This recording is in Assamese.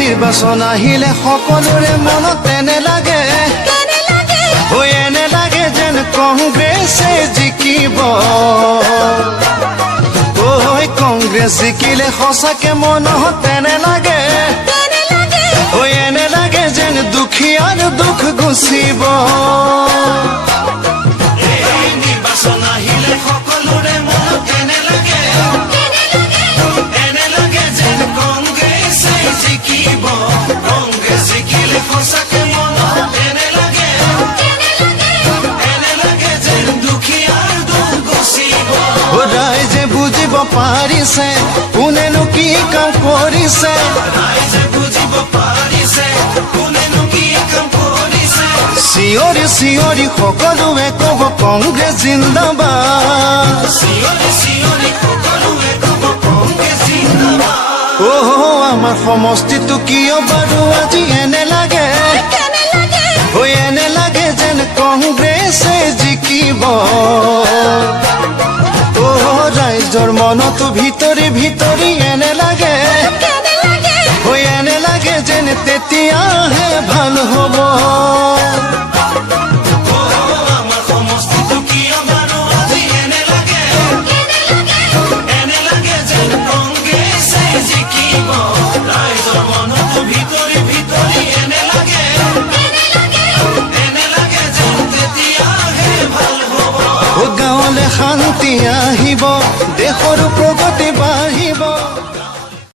নিৰ্বাচন আহিলে সকলোৰে মনত এনে লাগে এনে লাগে যেন কংগ্ৰেছে জিকিব কংগ্ৰেছ জিকিলে সঁচাকে মনত এনে লাগে এনে লাগে যেন দুখীয়াৰ দুখ গুচিব নিৰ্বাচন আহিলে সকলোৰে মনত এনে লাগে যেন কংগ্ৰেছে জিকিব কংগ্ৰেছ জিকিলে সঁচাকে মনত এনে লাগে যেন দুখীয়াৰ দুখ গুচিব ৰাইজে বুজিব পাৰিছে কোনেনো কি কাম কৰিছে ৰাইজে বুজিব পাৰিছে কোনেনো কি কাম কৰিছে চিঞৰি চিঞৰি সকলোৱে ক'ব কংগ্ৰেছ জিন্দাবাদ চিঞৰি চিঞৰি সকলোৱে ক'ব কংগ্ৰেছ জিন্দাবাদ আমাৰ সমষ্টিটো কিয় বাৰু আজি এনে লাগে এনে লাগে যেন কংগ্ৰেছে জিকিব ৰাইজৰ মনতো ভিতৰি ভিতৰি এনে লাগে এনে লাগে যেন তেতিয়াহে ভাল হ'ব আমাৰ সমষ্টিটো কিয় বাৰু আজি এনে লাগে যেন কংগ্ৰেছে জিকিব ৰাইজৰ মনতো ভিতৰি ভিতৰি এনে লাগে যেন তেতিয়াহে ভাল হ'ব গাঁৱলৈ শান্তি আহিব দেশৰ প্ৰগতি